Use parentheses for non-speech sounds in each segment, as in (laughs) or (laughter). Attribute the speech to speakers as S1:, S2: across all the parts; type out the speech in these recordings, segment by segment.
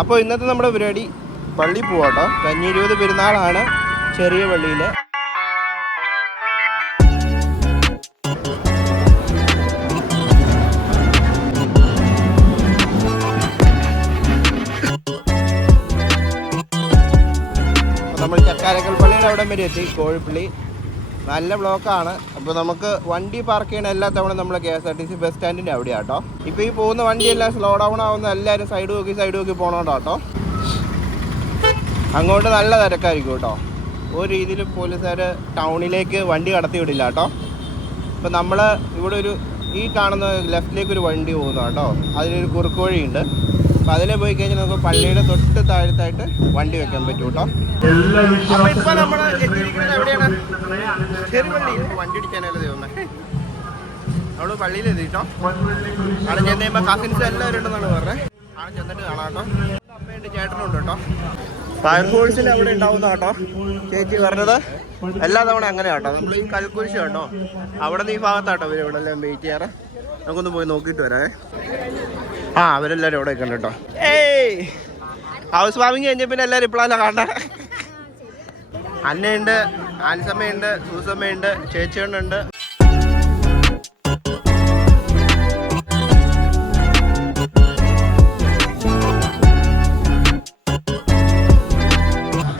S1: അപ്പോൾ ഇന്നത്തെ നമ്മുടെ പരിപാടി പള്ളി പോവാട്ടോ. കഞ്ഞി ഇരുപത് പെരുന്നാളാണ് ചെറിയ പള്ളിയിൽ നമ്മൾ ചക്കാരക്കൽ പള്ളിയുടെ അവിടെ വരെ എത്തി കോഴിപ്പള്ളി. നല്ല ബ്ലോക്കാണ്. അപ്പോൾ നമുക്ക് വണ്ടി പാർക്ക് ചെയ്യണ എല്ലാ തവണ നമ്മൾ K S R T C bus സ്റ്റാൻഡിന്റെ അവിടെയാണ് കേട്ടോ ഇപ്പോൾ ഈ പോകുന്ന വണ്ടിയെല്ലാം സ്ലോ ഡൗൺ ആവുന്ന എല്ലാവരും സൈഡ് നോക്കി സൈഡ് നോക്കി പോകണോട്ടോ കേട്ടോ അങ്ങോട്ട് നല്ല തിരക്കായിരിക്കും കേട്ടോ ഒരു രീതിയിൽ പോലീസുകാർ ടൗണിലേക്ക് വണ്ടി കടത്തി വിടില്ല കേട്ടോ ഇപ്പം നമ്മൾ ഇവിടെ ഒരു ഈ കാണുന്ന ലെഫ്റ്റിലേക്ക് ഒരു വണ്ടി പോകുന്നു കേട്ടോ അതിലൊരു കുറുക്ക് വഴിയുണ്ട് അപ്പം അതിലെ പോയി കഴിഞ്ഞാൽ നമുക്ക് പള്ളിയുടെ തൊട്ട് താഴത്തായിട്ട് വണ്ടി വെക്കാൻ പറ്റും കേട്ടോ. അപ്പോൾ ഇപ്പോൾ നമ്മൾ എത്തിയിരിക്കുന്നത് എവിടെയാണ്? ചെറുപള്ളിയിൽ. വണ്ടി ഇടിക്കാനല്ലേ തോന്നുന്നത് നമ്മൾ പള്ളിയിൽ എത്തിട്ടോ അവിടെ ചെന്ന് കഴിയുമ്പോൾ കസിൻസ് എല്ലാവരും ഉണ്ടെന്നാണ് പറഞ്ഞത് അവിടെ ചെന്നിട്ട് കാണാം കേട്ടോ. അമ്മയുണ്ട് ചേട്ടനുണ്ട് കേട്ടോ. ഫയർഫോഴ്സിൽ അവിടെ ഉണ്ടാവുന്ന കേട്ടോ. ചേച്ചി പറഞ്ഞത് എല്ലാ തവണ അങ്ങനെ കേട്ടോ. നമ്മൾ ഈ കൽക്കുരിശ് കേട്ടോ. അവിടെ നിന്ന് ഈ ഭാഗത്താട്ടോ ഇവർ ഇവിടെ എല്ലാം വെയിറ്റ് ചെയ്യാറ്. നമുക്കൊന്ന് പോയി നോക്കിയിട്ട് വരാവേ. ആ അവരെല്ലാവരും ഇവിടെ കണ്ടോ ഏയ്! ഹൗസ് വാമിങ് കഴിഞ്ഞ പിന്നെ എല്ലാവരും ഇപ്പോഴല്ല കാണണ്ട അന്നയുണ്ട് ആൻസമ്മയുണ്ട് സൂസമ്മയുണ്ട് ചേച്ചിയുണ്ട്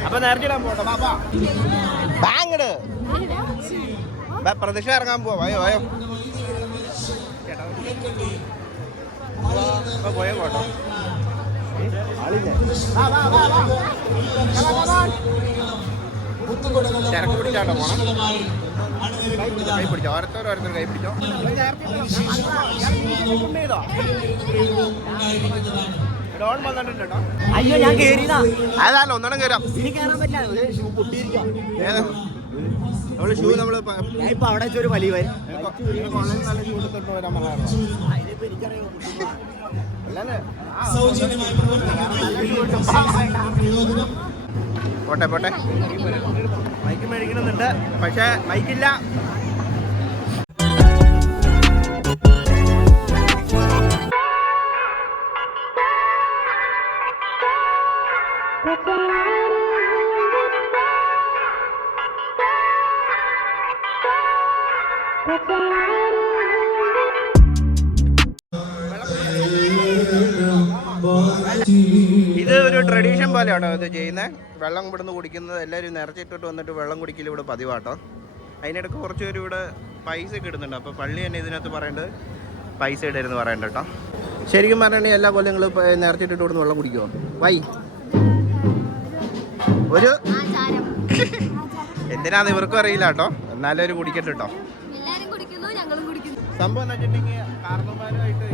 S1: അപ്പൊ നേരത്തെ ഇടാൻ പോട്ടെ ബാങ്ങട്. പ്രതീക്ഷ ഇറങ്ങാൻ പോവാ വയോ വയോ. പോയോ. തിരക്ക് പിടിച്ചാട്ടോ പോണം കൈ പിടിച്ചോ. കൈ പിടിച്ചോ ഓരോരുത്തർ ഓരോരുത്തർ കൈ പിടിച്ചോ ഡോൺ വന്നിട്ടുണ്ട് കേട്ടോ
S2: അയ്യോ ഞാൻ കേറിയതാ.
S1: അതല്ല ഒന്നെണ്ണം കേറാം.
S2: ഇനി കേറാൻ പറ്റില്ല.
S1: നമ്മൾ ഷൂ
S2: നമ്മൾ ഇപ്പൊ അവിടെ വെച്ചൊരു വലിയ വരും.
S1: പോട്ടെ പോട്ടെ. മൈക്ക് മേടിക്കണമെന്നുണ്ട് പക്ഷേ മൈക്കില്ല. ഇത് ഒരു ട്രഡീഷൻ പോലെയാണോ ഇത് ചെയ്യുന്നത് വെള്ളം ഇവിടുന്ന് കുടിക്കുന്നത് എല്ലാവരും നിറച്ചിട്ടിട്ട് വന്നിട്ട് വെള്ളം കുടിക്കൽ ഇവിടെ പതിവാട്ടോ. അതിനിടയ്ക്ക് കുറച്ച് പേര് ഇവിടെ പൈസ ഇടുന്നുണ്ട്. അപ്പോൾ പള്ളി തന്നെ ഇതിനകത്ത് പറയേണ്ടത് പൈസ ഇടരുന്ന് പറയണ്ട കേട്ടോ. ശരിക്കും പറഞ്ഞാൽ എല്ലാ കൊല്ലം നിങ്ങൾ നിറച്ചിട്ടിട്ട് ഇവിടുന്ന് വെള്ളം കുടിക്കുമോ വൈ. ഒരു എന്തിനാന്ന് ഇവർക്കും അറിയില്ല കേട്ടോ. എന്നാലും ഒരു കുടിക്കട്ടെ കേട്ടോ. സംഭവം എന്ന് വെച്ചിട്ടുണ്ടെങ്കിൽ കാരണവന്മാരുമായിട്ട്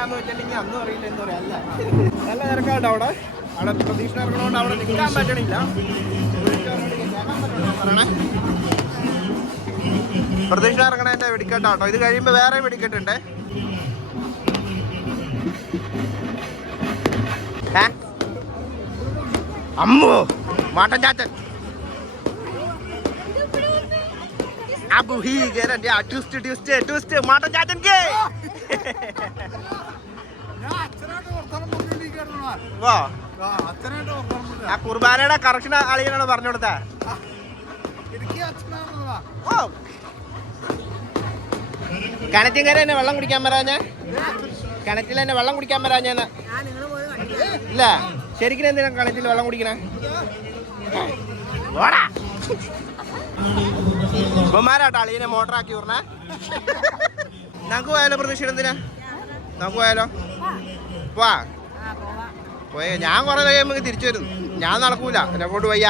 S1: അറിയില്ല എന്ന് അല്ല? നല്ല തിരക്കാട്ടോ അവിടെ. അവിടെ പ്രതീക്ഷ ഇറങ്ങണോണ്ട് അവിടെ നിൽക്കാൻ പറ്റണില്ല. പ്രതീക്ഷ ഇറങ്ങണേന്റെ വെടിക്കെട്ടാട്ടോ. ഇത് കഴിയുമ്പോൾ വേറെ വെടിക്കെട്ടുണ്ടേ. അമ്മോ മാട്ടൻ ചാച്ചൻ. ഹി ഗ്യാരണ്ടി ആ ട്വിസ്റ്റ് ട്വിസ്റ്റ് ട്വിസ്റ്റ് മാട്ടൻ ചാച്ചൻ കേ വാ. ആ കുർബാനയുടെ കറക്ഷൻ അളിയനാണ് പറഞ്ഞു കൊടുത്ത. കിണറ്റിൻകര തന്നെ വെള്ളം കുടിക്കാൻ വരാഞ്ഞ കിണറ്റിൽ തന്നെ വെള്ളം കുടിക്കാൻ വരാഞ്ഞ ഇല്ല. ശരിക്കും എന്തിനാ കിണറ്റിൽ വെള്ളം കുടിക്കണേ? ഇവന്മാരാട്ടോ അളിയനെ മോട്ടറാക്കി വിടണേ. (laughs) നമുക്ക് പോയാലോ പ്രതീക്ഷ എന്തിനാ? നമുക്ക് പോയാലോ? വാ. പോയേ ഞാൻ കുറെ കഴിയുമ്പോൾ തിരിച്ചു വരും. ഞാൻ നടക്കൂല എന്നെ കൊണ്ട് വയ്യ.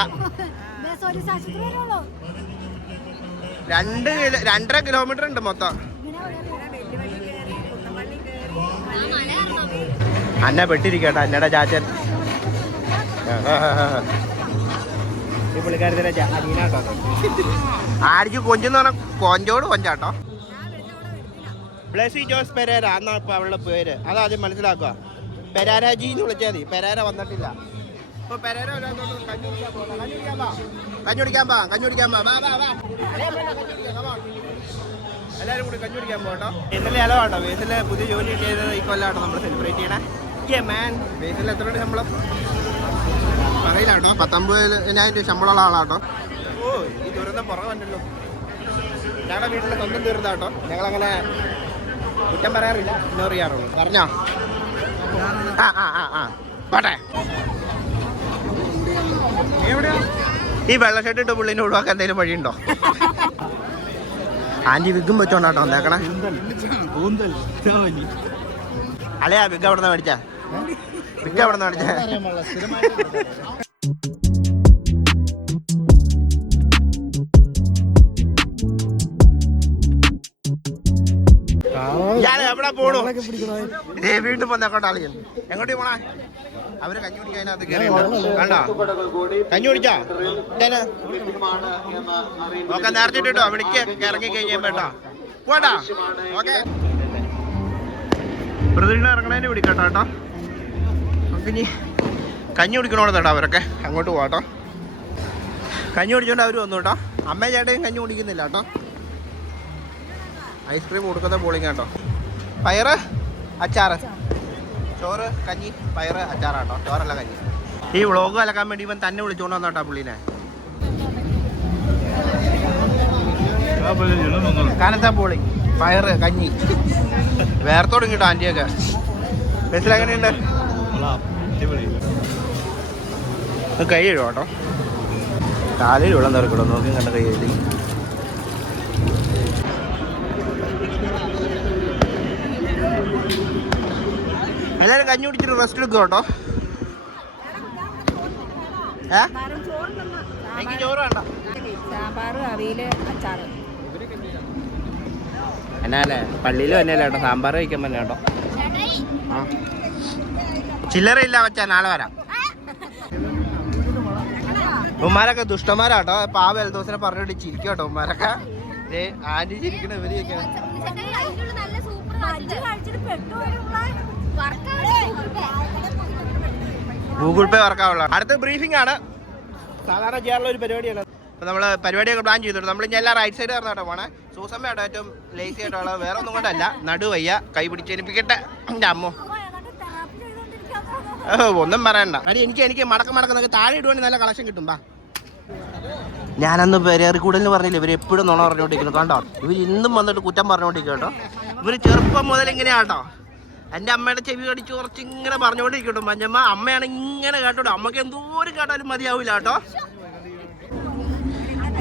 S1: രണ്ട് കിലോ രണ്ടര കിലോമീറ്റർ ഉണ്ട് മൊത്തം. അന്നെ പെട്ടിരിക്കട്ടെ അന്നയുടെ ചാച്ചൻ. ഈ പുള്ളിക്കാരത്തിനെ അനീനാട്ടോ ആടിക്ക് കൊഞ്ചെന്ന് പറഞ്ഞാൽ കൊഞ്ചോട് കൊഞ്ചാട്ടോ. ബ്ലസി ജോസ് പെരേര എന്നാ ഇപ്പൊ അവളുടെ പേര്? അതാദ്യം മനസ്സിലാക്കുക പെരാരാജി എന്ന് വിളിച്ചാൽ മതി. പെരാര വന്നിട്ടില്ല. ഇപ്പൊ പെരാര കഞ്ഞുടിക്കാൻ പാ കഞ്ഞി കുടിക്കാൻ പാ എല്ലാവരും കൂടി കഞ്ഞി കുടിക്കാൻ പോകട്ടോ. ബേസിലെ ഇലവാട്ടോ ബേസിലെ പുതിയ ജോലി കിട്ടിയത് ഈ കൊല്ലാട്ടോ നമ്മൾ സെലിബ്രേറ്റ് ചെയ്യണേ. ഏ മാൻ ബേസിൽ എത്ര രൂപ ശമ്പളം? പറയില്ല കേട്ടോ പത്തൊമ്പതിനായിരം ശമ്പളമുള്ള ആളാട്ടോ. ഓ ഈ ദുരന്തം പുറകുണ്ടല്ലോ ഞങ്ങളുടെ വീട്ടിലെ സ്വന്തം ദുരന്താട്ടോ ഞങ്ങളങ്ങനെ കുറ്റം പറയാറില്ല. ഇഗ്നോർ പറഞ്ഞോ? പോട്ടെ. ഈ വെള്ള ഷർട്ട് ഇട്ട് പുള്ളിനെ ഒഴിവാക്കാൻ എന്തെങ്കിലും വഴിയുണ്ടോ? ആന്റി വിഗും വെച്ചോണ്ടാട്ടോ എന്താക്കണേ? അളയാ വിഗ് അവിടെ നിന്ന് മേടിച്ച? വിഗ് അവിടെ നിന്ന് മേടിച്ച? പോണു. ദേ വീണ്ടും വന്നേക്കോട്ടെ ആളുകൾ എങ്ങോട്ട് പോണേ? അവർ കഞ്ഞി കുടിക്കാൻ അതിനകത്ത് കയറിയുണ്ട് കണ്ടോ? കഞ്ഞി കുടിച്ചാ? ഇതേനെ. ഓക്കെ നേരത്തെ ഇട്ടോ അവിടേക്ക് ഇറങ്ങി കഴിഞ്ഞാൽ വേട്ടാ പോട്ടാ ഓക്കെ. പ്രതിദിനം ഇറങ്ങണേന് പിടിക്കട്ടോ കേട്ടോ. നമുക്ക് ഇനി കഞ്ഞി കുടിക്കണോടാ അവരൊക്കെ. അങ്ങോട്ട് പോകാട്ടോ കഞ്ഞി കുടിച്ചോണ്ട് അവർ വന്നു കേട്ടോ. അമ്മ ചേട്ടയും കഞ്ഞി കുടിക്കുന്നില്ല കേട്ടോ. ഐസ്ക്രീം കൊടുക്കുന്ന പോളിങ് കേട്ടോ. പയറ് അച്ചാറ്. ചോറ് കഞ്ഞി പയറ് അച്ചാറാട്ടോ. ചോറല്ല കഞ്ഞി. ഈ വ്ളോഗ് കലക്കാൻ വേണ്ടി ഇവൻ തന്നെ വിളിച്ചോണ്ട് വന്നോട്ടാ പുള്ളിനെ. കാനത്താ പോളി പയറ് കഞ്ഞി. വേർത്തോടും കിട്ടും ആന്റിയൊക്കെ. ഇത് കൈ കഴുകും കേട്ടോ കാലിൽ വെള്ളം നിറക്കിടോ നോക്കി കണ്ട കൈ കഴുകി. എല്ലാവരും കഞ്ഞി കുടിച്ചിട്ട് റെസ്റ്റ് എടുക്കും കേട്ടോ? ഏ? എനിക്ക് ചോറ് വേണ്ട.
S3: സാമ്പാർ അവിയൽ അച്ചാറ്.
S1: എന്നാലേ? പള്ളിയിൽ എന്നല്ലേ കേട്ടോ. സാമ്പാർ കഴിക്കാൻ തന്നെ കേട്ടോ. ആ. ചില്ലറ ഇല്ല വച്ചാ നാളെ വരാം. ഉമ്മാരൊക്കെ ദുഷ്ടന്മാരാട്ടോ പാവ എൽദോസിനെ പറഞ്ഞിട്ട് ചിരിക്കും കേട്ടോ ഉമ്മാരൊക്കെ. ആന്റി ചിരിക്കണ
S3: ഇവർ
S1: ഗൂഗിൾ പേ വർക്കാവുള്ള അടുത്ത ബ്രീഫിംഗ് ആണ്. സാധാരണ ചെയ്യാറുള്ള ഒരു പരിപാടിയാണ്. അപ്പൊ നമ്മൾ പരിപാടിയൊക്കെ പ്ലാൻ ചെയ്തിട്ടുണ്ട്. നമ്മൾ ഇനി എല്ലാം റൈറ്റ് സൈഡ് കയറുന്ന കേട്ടോ പോണേ. സൂസമ്മയാട്ടോ ഏറ്റവും ലേസി ആയിട്ടുള്ള വേറെ ഒന്നും കൊണ്ടല്ല. നടുവയ്യ കൈ പിടിച്ചേനിപ്പിക്കട്ടെ എന്റെ അമ്മോ. ഓ ഒന്നും പറയണ്ട. അടി എനിക്ക് എനിക്ക് മടക്കം മടക്കം നമുക്ക് താഴെ ഇടുവാണെങ്കിൽ നല്ല കളക്ഷൻ കിട്ടും. ബാ ഞാനന്ന് പെരേറി കൂടുതൽ പറഞ്ഞില്ല ഇവർ എപ്പോഴും നുണ പറഞ്ഞുകൊണ്ടിരിക്കുന്നു. കണ്ടോ? ഇവർ ഇന്നും വന്നിട്ട് കുറ്റം പറഞ്ഞുകൊണ്ടിരിക്കും കേട്ടോ. ഇവർ ചെറുപ്പം മുതൽ ഇങ്ങനെയാ കേട്ടോ. എന്റെ അമ്മയുടെ ചെവി കടിച്ച് കുറച്ച് ഇങ്ങനെ പറഞ്ഞുകൊണ്ടിരിക്കട്ടോ മഞ്ഞമ്മ അമ്മയാണ് ഇങ്ങനെ കേട്ടോ അമ്മയ്ക്ക് എന്തോരം കേട്ടാലും മതിയാവില്ല കേട്ടോ.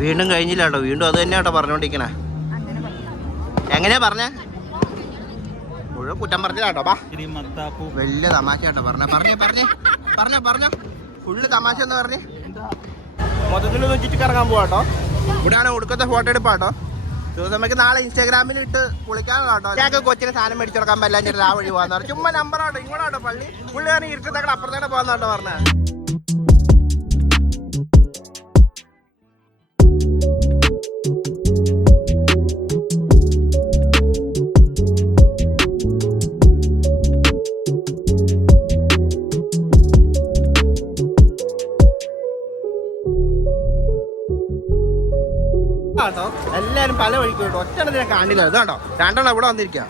S1: വീണ്ടും കഴിഞ്ഞില്ല കേട്ടോ. വീണ്ടും അത് തന്നെ കേട്ടോ പറഞ്ഞുകൊണ്ടിരിക്കണേ. എങ്ങനെയാ പറഞ്ഞേ? മുഴുവൻ കുറ്റം പറഞ്ഞില്ലാട്ടോ ബാ. വലിയ തമാശ കേട്ടോ പറഞ്ഞേ. പറഞ്ഞേ പറഞ്ഞേ. പറഞ്ഞോ പറഞ്ഞോ. ഫുള്ള് തമാശ എന്ന് പറഞ്ഞേ മൊത്തത്തിൽ ചുറ്റി കറങ്ങാൻ പോവാട്ടോ ഇവിടെയാണ് ഒടുക്കത്തെ ഫോട്ടോ എടുപ്പാട്ടോ. നമുക്ക് നാളെ ഇൻസ്റ്റാഗ്രാമിൽ ഇട്ട് കുളിക്കാനുള്ള കേട്ടോ ഞങ്ങൾക്ക് കൊച്ചിന് സാധനം മേടിച്ചു കൊടുക്കാൻ പറ്റില്ല ആ വഴി പോകാൻ ചുമ്മാ നമ്പർ നമ്പറാട്ടോ ഇങ്ങോട്ടാട്ടോ പള്ളി. പുള്ളിയാണ് ഇരുട്ടത്തേക്കടെ അപ്പുറത്തേടെ പോകാന്നാട്ടോ പറഞ്ഞത് ഒറ്റ കാണില്ല ഇതാട്ടോ രണ്ടെണ്ണം ഇവിടെ വന്നിരിക്കുക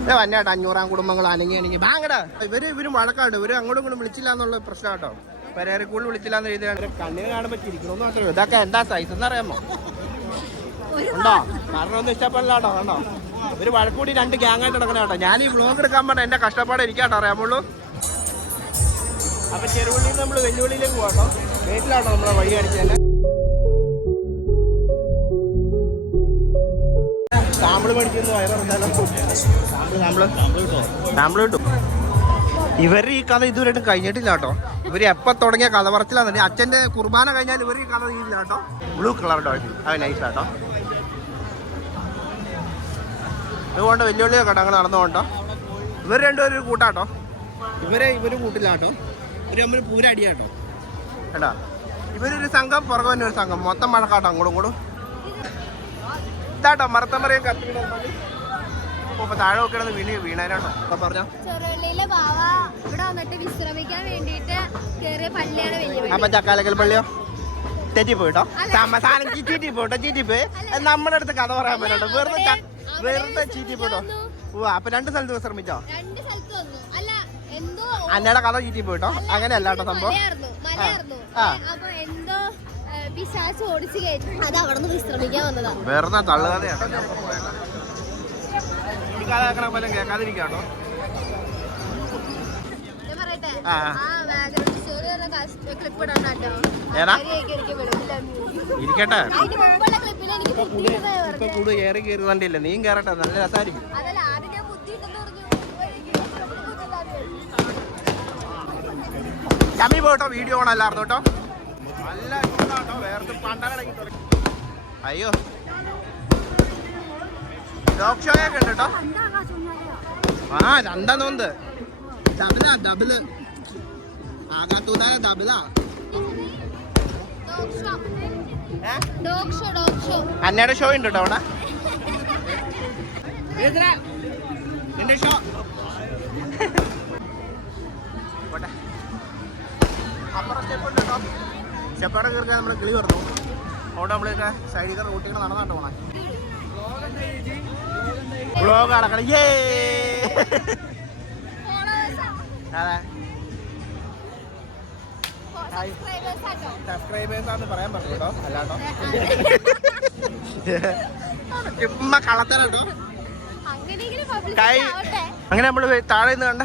S1: ഏ വന്നാട്ടോ അഞ്ഞൂറാം കുടുംബങ്ങൾ അനങ്ങി അനങ്ങി. ബാങ്കടാ ഇവർ ഇവരും വഴക്കാട്ടോ ഇവർ അങ്ങോട്ടും ഇങ്ങോട്ടും വിളിച്ചില്ല എന്നുള്ള പ്രശ്നം കേട്ടോ. കൂടുതൽ വിളിച്ചില്ല എന്ന് എഴുതി കണ്ണിന് കാണുമ്പോൾ ചിരിക്കണമെന്ന് മാത്രമേ ഇതൊക്കെ എന്താ സൈസ് എന്നറിയാമോ ഉണ്ടോ? കാരണം ഒന്നും ഇഷ്ടപ്പെടില്ല കേട്ടോ കണ്ടോ? ഒരു വഴക്കൂടി രണ്ട് ഗ്യാങ് ആയിട്ട് നടക്കണ കേട്ടോ. ഞാൻ ഈ വ്ലോഗ് എടുക്കാൻ പറഞ്ഞ എന്റെ കഷ്ടപ്പാട് എനിക്കാട്ടോ അറിയാമുള്ളൂ അപ്പൊ ചെറുപള്ളിയിൽ നമ്മൾ വെല്ലുവിളിയിലേക്ക് പോകട്ടോ വീട്ടിലാട്ടോ നമ്മളെ വഴി അടിച്ചതന്നെ സാമ്പിൾ മേടിക്കുന്നു വയറിറങ്ങാലോ സാമ്പിൾ സാമ്പിൾ സാമ്പിൾ കിട്ടും? ഇവരുടെ ഈ കഥ ഇതുവരെയായിട്ടും കഴിഞ്ഞിട്ടില്ല കേട്ടോ. ഇവർ എപ്പോൾ തുടങ്ങിയ കഥ പറച്ചിലാന്ന് അച്ഛന്റെ കുർബാന കഴിഞ്ഞാൽ ഇവർ ഈ കഥ ചെയ്യില്ല കേട്ടോ. ബ്ലൂ കളർ ഡോൾഫിൻ അത് നൈസ് കേട്ടോ ഇതുകൊണ്ട് വലിയ വലിയ കടങ്ങൾ നടന്നുകൊണ്ടോ ഇവർ രണ്ടുപേരും കൂട്ടാട്ടോ. ഇവരെ ഇവർ കൂട്ടില്ല കേട്ടോ. ഇവർ തമ്മിൽ പൂരടിയാട്ടോ കേട്ടോ. ഇവരൊരു സംഘം പുറകെ തന്നെ ഒരു സംഘം. മൊത്തം മഴക്കാട്ടോ അങ്ങോട്ടും ഇങ്ങോട്ടും. ഇതാട്ടോ മറത്തമറിയും കത്തിയുടെ ഇപ്പൊ താഴെ നോക്കണമെന്ന് വീണ് വീണാനോ അപ്പൊ പറഞ്ഞോ?
S4: ചെറുള്ളിയിലെ ബാവ ഇവിടെ വന്നിട്ട് വിശ്രമിക്കാൻ വേണ്ടിട്ട് കേറിയ പള്ളിയാണ് വലിയ
S1: അപ്പൊ ചക്കാലക്കൽ പള്ളിയോ? തെറ്റിപ്പോയിട്ടോ സാധനം ചീറ്റിപ്പോട്ടോ ചീറ്റിപ്പോയി നമ്മുടെ അടുത്ത് കഥ പറയാൻ പറ്റോ വെറുതെ വെറുതെ ചീറ്റി പോയിട്ടോ. ഓ അപ്പൊ രണ്ട് സ്ഥലത്ത് വിശ്രമിച്ചോ? അന്നയുടെ കഥ ചീറ്റിപ്പോയിട്ടോ അങ്ങനെയല്ല കേട്ടോ സംഭവം. ആ.
S4: ഏ, പിശാച് ഓടിച്ച് കയറ്റി. അത് അവിടെ നിന്ന് വിശ്രമിക്കാൻ വന്നതാ.
S1: വെറുതെ പോലെ കേൾക്കാതിരിക്കാട്ടോ. ഇരിക്കട്ടെ. ഇപ്പൊ കൂടുതൽ കയറി കയറി നീയും കയറട്ടെ നല്ല രസമായിരിക്കും
S4: അതല്ല ആദ്യം ഞാൻ ബുദ്ധിയിട്ടെന്ന് പറഞ്ഞു.
S1: ചമ്മി പോട്ടോ വീഡിയോ ഓണല്ലായിരുന്നു കേട്ടോ നല്ല ചൂടാട്ടോ വേർത്ത് പണ്ടടങ്ങി തുടങ്ങി അയ്യോ. ഡോഗ് ഷോ ഒക്കെ ഉണ്ട് കേട്ടോ. ആ രണ്ടെണ്ണമുണ്ട് ഡബിളാ ഡബിൾ ഡബിളാ
S4: ഡോഗ് ഷോ
S1: അന്നയുടെ ഷോ ഉണ്ട് കേട്ടോ അവിടെ. നിന്റെ ഷോ അപ്പുറം സ്റ്റെപ്പ് ഉണ്ട് കേട്ടോ. സ്റ്റെപ്പോടെ കയറി നമ്മൾ കിളി പറഞ്ഞു അവിടെ നമ്മളൊക്കെ സൈഡിൽ റൂട്ടിൽ നടന്നാണ്ട് പോണേ. വ്ളോഗ് അതെ. അങ്ങനെ നമ്മൾ താഴെ നിന്ന് കണ്ട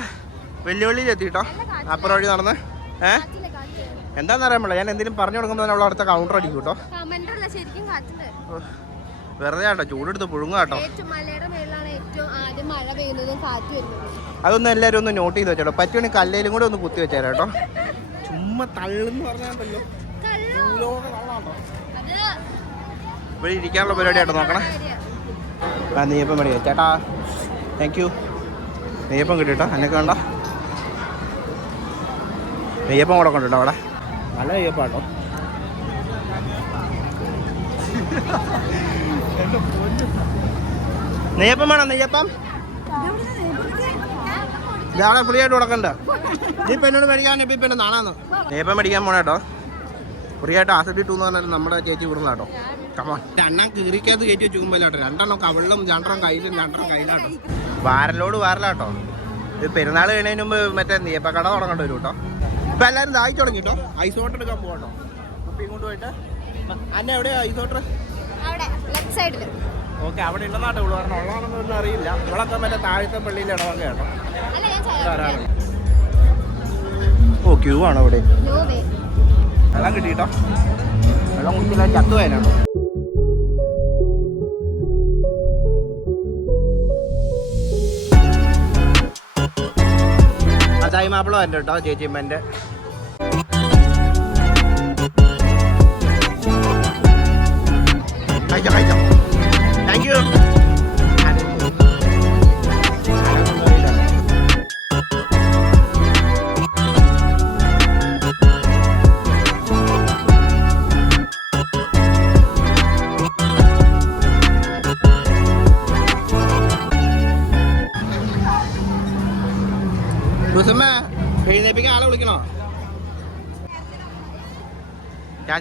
S1: വെല്ലുവിളിയിൽ എത്തിട്ടോ അപ്പുറം വഴി നടന്ന്.
S4: ഏഹ്
S1: എന്താണെന്ന് അറിയാൻ ഞാൻ എന്തെങ്കിലും പറഞ്ഞു കൊടുക്കുമ്പോൾ അവൾ അടുത്ത കൗണ്ടർ അടിക്കും കേട്ടോ. വെറുതെ ആട്ടോ ചൂടെടുത്ത് പുഴുങ്ങുക കേട്ടോ. അതൊന്നും എല്ലാരും ഒന്ന് നോട്ട് ചെയ്ത് വെച്ചോ പറ്റുവാണെങ്കിൽ കല്ലേലും കൂടെ ഒന്ന് കുത്തി വെച്ചേരാ കേട്ടോ. ചുമ്മാ തള്ളെന്ന് പറഞ്ഞാണ്ടല്ലോ
S4: ഇരിക്കാനുള്ള
S1: ഇവിടെ ഇരിക്കാനുള്ള പരിപാടിയായിട്ട് നോക്കണേ. ആ നെയ്യപ്പം മേടിക്കാം. ചേട്ടാ താങ്ക് യു നെയ്യപ്പം കിട്ടിട്ടോ. എന്നൊക്കെ വേണ്ട നെയ്യപ്പം കൂടെ കൊണ്ടിട്ടോ അവിടെ. നല്ല കയ്യപ്പാട്ടോ. നെയ്യപ്പം വേണം നെയ്യപ്പം? ഇതവിടെ ഫ്രീ ആയിട്ട് കൊടുക്കണ്ട. ഇപ്പം എന്നോട് മേടിക്കാൻ ഇപ്പം എന്നെ നാണാന്ന്. നെയ്യപ്പം മേടിക്കാൻ പോണ കേട്ടോ. ഫ്രീ ആയിട്ട് ആസിഡ് ഇട്ടു എന്ന് പറഞ്ഞാൽ നമ്മുടെ ചേച്ചി വിടുന്ന കേട്ടോ. കമോൺ രണ്ടെണ്ണം കീറിക്കകത്ത് കയറ്റി വെച്ചുമ്പോഴാട്ടോ രണ്ടെണ്ണം കവിളിലും രണ്ടെണ്ണം കയ്യിലും രണ്ടെണ്ണം കയ്യിലാട്ടോ. വാരലോട് വാരലാട്ടോ. ഇത് പെരുന്നാൾ കഴിഞ്ഞതിന് മുമ്പ് മറ്റേ നെയ്യപ്പക്കട തുടങ്ങേണ്ടി വരും കേട്ടോ. ഇപ്പം എല്ലാരും ദാഹിച്ചു തുടങ്ങി കേട്ടോ ഐസ് വാട്ടർ എടുക്കാൻ പോകട്ടോ അപ്പൊ ഇങ്ങോട്ട് പോയിട്ട്. അന്നെ എവിടെയാ ഐസ് വാട്ടർ ഓക്കെ അവിടെ ഉണ്ടെന്നാട്ടോ ഉള്ളു. കാരണം ഉള്ളതാണെന്ന് ഒന്നും അറിയില്ല. ഇവളൊക്കെ മറ്റേ താഴത്തെ പള്ളിയിൽ ഇടവക കേട്ടോ. ധാരാളം ഓ ക്യൂ ആണ് അവിടെ? വെള്ളം കിട്ടിട്ടോ വെള്ളം കുത്തില്ല ചത്തുപോയാലോ മാപ്പിള എന്റെ കേട്ടോ ചേച്ചിയമ്മന്റെ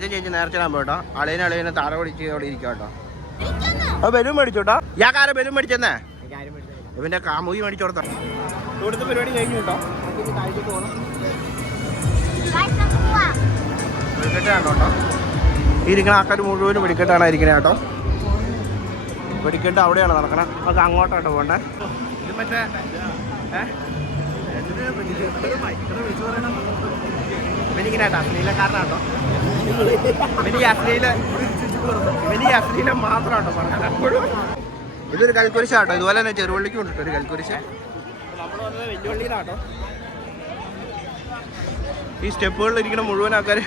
S1: ചാച്ച ചേച്ചി നേരത്തെ ഞാൻ പോട്ടോ അളിയനെ അളിയനെ താറ പിടിച്ച് അവിടെ ഇരിക്കാം കേട്ടോ. അത് ബലൂൺ മേടിച്ചോട്ടോ. ഇയാൾക്കാരെ ബലൂൺ മേടിച്ചെന്നേ? ഇവന്റെ കാമുകി മേടിച്ചു കൊടുത്തോ. ഇവിടുത്തെ പരിപാടി കഴിഞ്ഞു കേട്ടോ. വെടിക്കെട്ടാണ് കേട്ടോ. ഇരിക്കുന്ന ആൾക്കാർ മുഴുവനും വെടിക്കെട്ടാണ് ഇരിക്കണ കേട്ടോ. വെടിക്കെട്ട് അവിടെയാണ് നടക്കണം. നമുക്ക് അങ്ങോട്ടാട്ടോ പോണ്ടേ. ഇത് മറ്റേ? കേട്ടോ ഇതൊരു കൽക്കുരിശാട്ടോ. ഇതുപോലെ തന്നെ ചെറുവള്ളിക്ക് കൊണ്ടിട്ട് ഒരു കൽക്കുരിശ്. ഈ സ്റ്റെപ്പുകളിൽ ഇരിക്കുന്ന മുഴുവൻ ആൾക്കാർ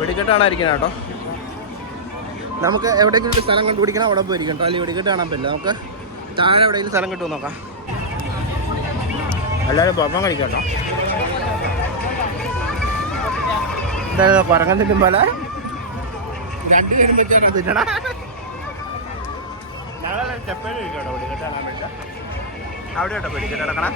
S1: വെടിക്കെട്ടാണ് ഇരിക്കുന്നത് കേട്ടോ നമുക്ക് എവിടെയെങ്കിലും ഒരു സ്ഥലം കണ്ടുപിടിക്കണം അവിടെ പോയിരിക്കും കേട്ടോ. അല്ലെങ്കിൽ വെടിക്കെട്ട് കാണാൻ പറ്റില്ല. നമുക്ക് താഴെ എവിടെയെങ്കിലും സ്ഥലം കിട്ടുമോ നോക്കാം. എല്ലാവരും പപ്പം കഴിക്കാം കേട്ടോ എന്താ കുരങ്ങൻ തിന്നും പോലെ രണ്ടു പേരും വെച്ചാൽ തിന്നണ ഞങ്ങളെ കഴിക്കാം കേട്ടോ വെടിക്കെട്ട് അവിടെ കേട്ടോ നടക്കണം?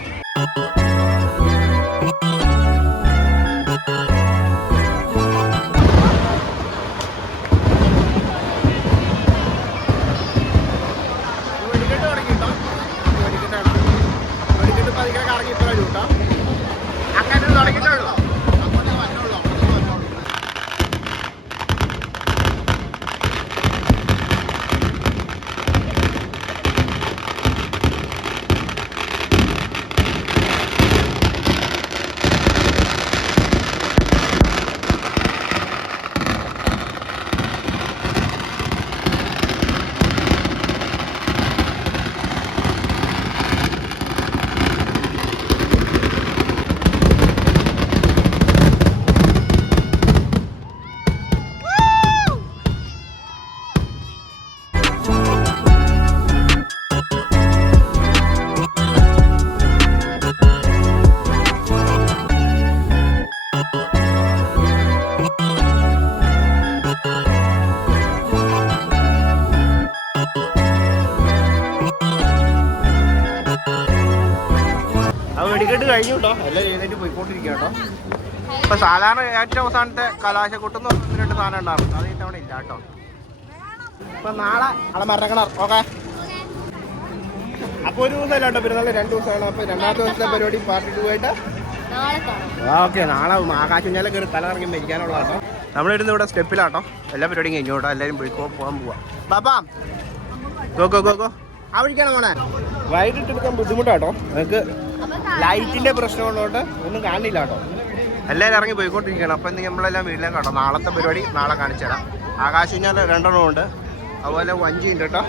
S1: കഴിഞ്ഞു കേട്ടോ എല്ലാം എഴുന്നേറ്റ് പോയിക്കൊണ്ടിരിക്കുക കേട്ടോ. ഇപ്പൊ സാധാരണ ഏറ്റവും അവസാനത്തെ കലാശക്കൊട്ടെന്ന് രണ്ട് സാധനം ഉണ്ടായിരുന്നു അത് ഇത്തവണ ഇല്ല കേട്ടോ. ഇപ്പൊ നാളെ ആളെ മരണക്കണം ഓക്കെ. അപ്പൊ ഒരു ദിവസം കേട്ടോ. പെരുന്നാൾ രണ്ട് ദിവസമാണ്. അപ്പൊ രണ്ടാമത്തെ ദിവസത്തെ പരിപാടി പാർട്ടി ടു ആയിട്ട്. ഓക്കെ. നാളെ ആകാശം കയറി തല ഇറങ്ങി മരിക്കാനുള്ള കേട്ടോ. നമ്മളിരുന്ന് ഇവിടെ സ്റ്റെപ്പിലാട്ടോ എല്ലാ പരിപാടിയും കഴിഞ്ഞു കേട്ടോ. എല്ലാവരും പോയിക്കോ പോകാൻ പോവാ. പാപ്പാ ഗോ ഗോ ഗോ ഗോ. ആ വഴിക്കാണ് മോനെ വൈകിട്ട് എടുക്കാൻ ബുദ്ധിമുട്ടാട്ടോ നിങ്ങൾക്ക് ലൈറ്റിന്റെ പ്രശ്നം ഉള്ളതുകൊണ്ട് ഒന്നും കാണില്ല കേട്ടോ. എല്ലാവരും ഇറങ്ങി പോയിക്കൊണ്ടിരിക്കുകയാണ്. അപ്പം എന്തെങ്കിലും നമ്മളെല്ലാം വീട്ടിലേക്ക് കേട്ടോ. നാളത്തെ പരിപാടി നാളെ കാണിച്ചു തരാം. ആകാശം ഞാൻ രണ്ടെണ്ണം ഉണ്ട്. അതുപോലെ വഞ്ചി ഉണ്ട് കേട്ടോ.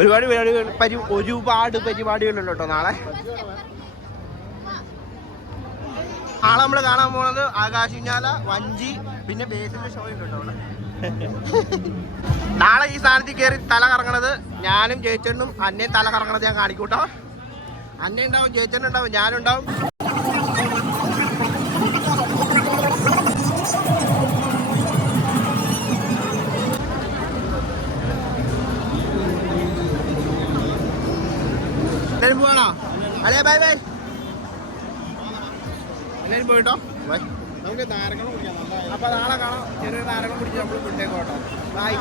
S1: ഒരുപാട് പരിപാടികൾ പരി ഒരുപാട് പരിപാടികളുണ്ട് കേട്ടോ നാളെ. നാളെ നമ്മൾ കാണാൻ പോകുന്നത് ആകാശിഞ്ഞാല വഞ്ചി പിന്നെ ബേസിന്റെ ഷോ ഉണ്ട് കേട്ടോ നാളെ ഈ സ്ഥാനത്ത് കയറി തല കറങ്ങണത് ഞാനും ചേച്ചനും അന്നേ തല കറങ്ങണത് ഞാൻ കാണിക്കൂട്ടോ. അന്ന ഉണ്ടാവും ചേച്ചനുണ്ടാവും ഞാനുണ്ടാവും പോവാണോ? അല്ലേ ബൈ ബൈ. എല്ലാവരും പോയിട്ടോ? ബൈ. നമുക്ക് നാരങ്ങളും കുടിക്കാം അപ്പൊ നാളെ കാണാം. ചെറിയ നാരങ്ങളും കുടിച്ച് നമ്മൾ വിട്ടേക്കോട്ടോ. ബൈ.